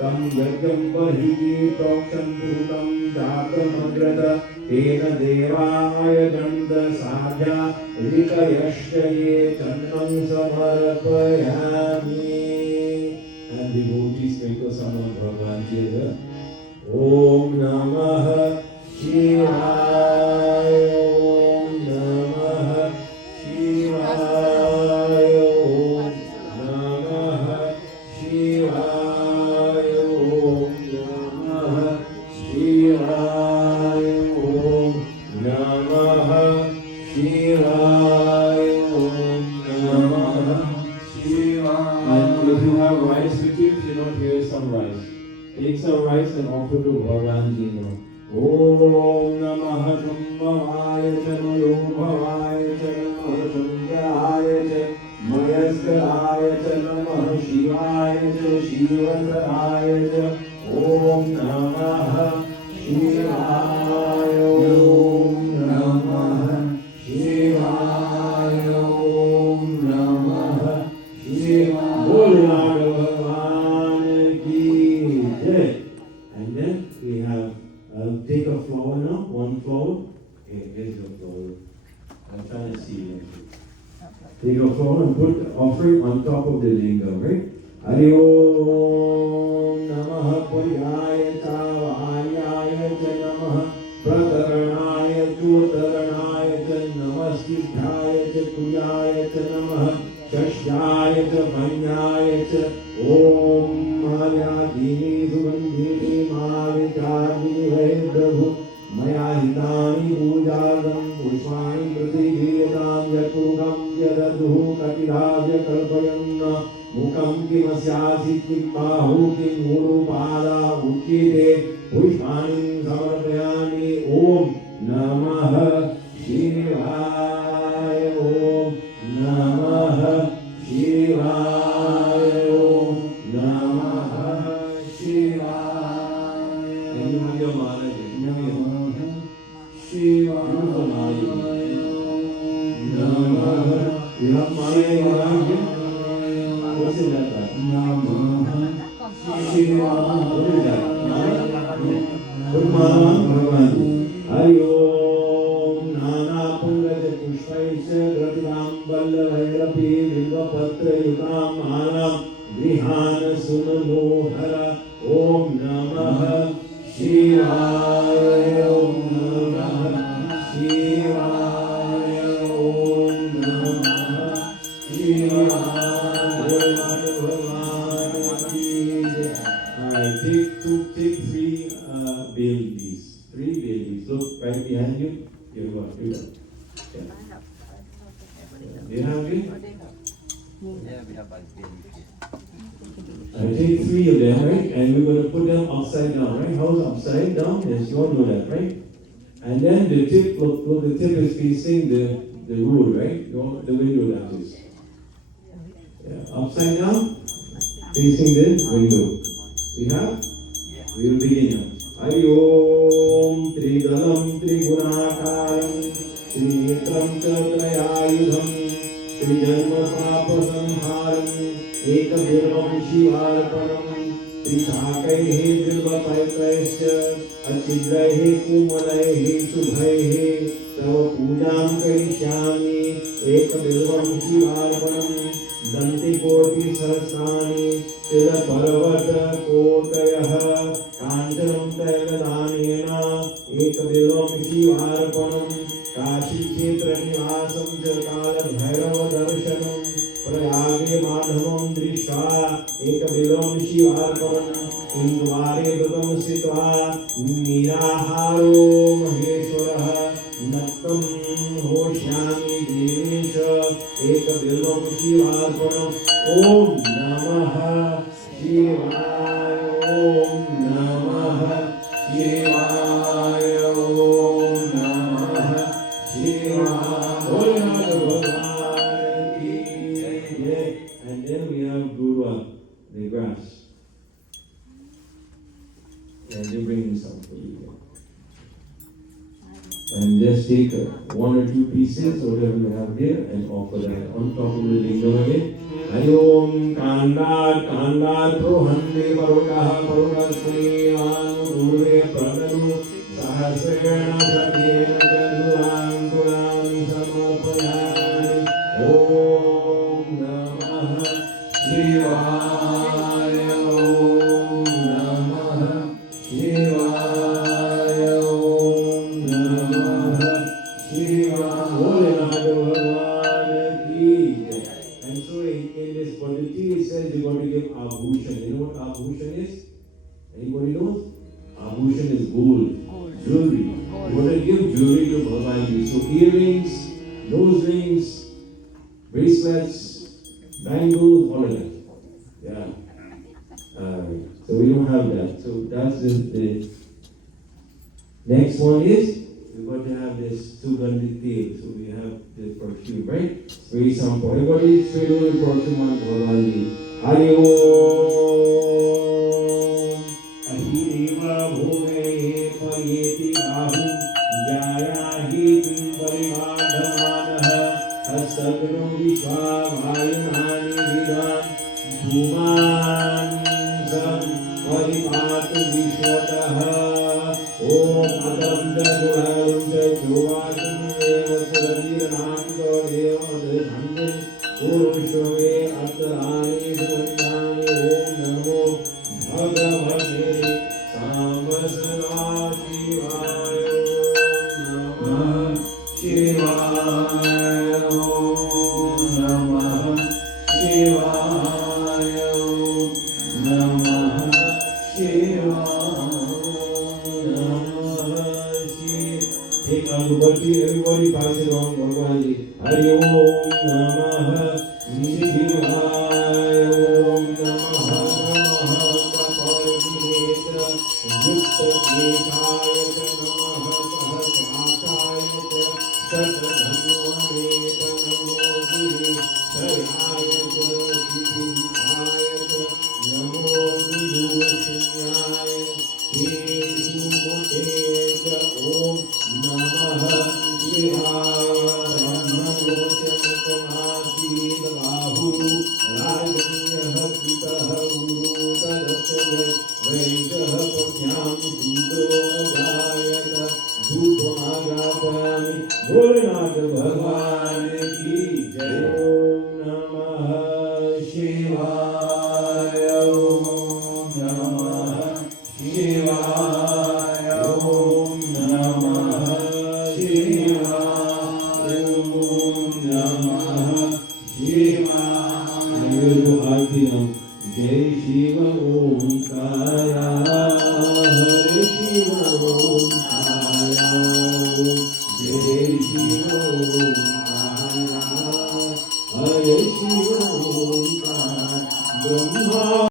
तं यज्ञं बहिः प्रोक्षं पुरुतं जातमग्रत तेन देवाय गन्धसाध्या ऋकयश्च ये चन्नं समर्पयामि. And devotees make a song of Bhagavan Ji. Om Namah Shivaya. Om Namah Shivaya. Om Namah Shivaya. Om Namah Shivaya. Om Namah Shivaya. Om Namah Shivaya. And if you have rice with you, if you don't hear some rice, take some rice and offer to Bhagavan Ji. Om Namah Shambhavaya Chano Bhavaya Chano Shankaraya Chano Mayaskaraya Chano Shivaya Chano Shivakaraya Chano. Om Namah Shivaya. Om Namah Shivaya. Om Namah Shivaya. Bholenath Bhagwan ki jai. And then we have take a flower now, one flower. Okay, here's the flower. I'm trying to see it. Take a flower and put the offering on top of the lingam, right? Hari Om Namah Puriyaya Chavaryaya Cha Namah Prataranaya Chutaranaya Cha Namaskithaya Cha Puriyaya Cha Namah Shashyaya Cha Panyaya Cha Om Maryadini Sugandhini Mavichadini Vaidabhu Maya Hitani Pujalam Pushpani Pratigiyadam Yatugam Yadadhu Katilabhya Kalpayanna Mukam Kimasyasi Kimbahu Kimurupada Ukkite Pushpani Samarpayami. Om Namah Shivaya. Om Namah Shivaya. Om Namah Shivaya. And you have your mala, Namah Shivaya. Namah. You have mala in your hand? What's in that? Namah Shivaya. What is that? Good mala, Bhagavan. Hari Om Nana Pungaja Pushpaisya Gratinam Vallavairapi Vilvapatra Yukam Malam Grihana Sunanohara. Om Namah Shivaya. Om Namah Shivaya. Om Namah Shivaya. Alright, take three babies. Three babies. Look right behind you. Here you go. Here you go. Yeah. Do you have it? Yeah, we have a baby. Take three of them, right? And we're going to put them upside down, right? How's upside down? Yes, you all know that, right? And then the tip, look, the tip is facing the road, right? The window, that is. Yeah. Upside down, facing the window. We have? We will begin now. Hari Om Tridalam Trigunakaram Trinetram Chatrayayudham Trijanma Papa Samharam Ekabirvam Shivarpanam Trishakaihe Bilvapaipaisya Achidraihe Kumalaihe Shubhaihe Tava Pujam Karishyami Ekabirvam Shivarpanam Danti Koti Sahasrani Tila Paravata Kotayaha Kanchanam Tailadanena Ekabirvam Shivarpanam Kashi Kshetra Nivasam Kala Bhairava Darshanam Prayage Madhavam Drishva Ekabirvam Shivarpanam Indvare Vratam Sitva Niraharo Maheshwaraha Nattam Hoshyami Devesha Ekabirvam Shivarpanam. Om Namah Shivaya. Om Namah Shivaya. Om Namah Shivaya. Bholenath Bhagwan ki jai. And then we have Gurva, the grass. And they bring some for you. And just take one or two pieces, whatever you have there, and offer that on top of the lingam again. Hari ओम कांडात रोहन्ने परुणः परुणस्त्रीवानुपूर्वे प्रदनु सहस्रेण शतेन चतुरां समर्पयामि ओम नमः शिवाय ओम नमः शिवाय ओम नमः शिवाय भोलेनाथ भगवान की जय. And so in this quantity it says you're going to give abhushan. You know what abhushan is? Anybody knows? Abhushan is gold, jewelry. You want to give jewelry to Bhagavan Ji. So earrings, nose rings, bracelets, bangles, all of that. Yeah. So we don't have that. So that's the next one is we're going to have this Sugandhi tail. So we have the perfume, right? Very simple. Everybody straight away perfume on Bhagavan Ji. Hari Om. Ahireva bhume payeti ahum jayahi parimadhanah hastagno vishva vayunani vidhan bhuman sam paripatu vishwatah Om Adam Jaguram Jaguvatum Eva Suraviranamdo Deva Dhanjan Purushove Atarani Dhanjani Om Namo Bhagavate Samvasara Shivaya Om Namah Shivaya Om Namah Shivaya Om Namah Shivaya Take agarbatti, everybody pass it on Bhagavan Ji. Hari Om Namah Shivaya Om Namah Namah Kaparvinetra Yukta Dekaya Namah Sahasrakaya Shatadhanvaneta Namo Giri Saraya Shivaya Namo Vidushinyaya Kesumate Om Namah Shivaya Brahmanochantamasi Bahu Rajanyah Pitah Guru Tadasya Vaishah Punyam Sudro Ajayata Dhupamagapani Bholenath Bhagwan ki Jai. Om Namah Shivaya Om Namah Shivaya Om Namah Shivaya Om Namah Shivaya. Jai Shiva Om Kara Hare Shiva Om Kara Jai Shiva Om Kara Hare Shiva Om Kara Brahma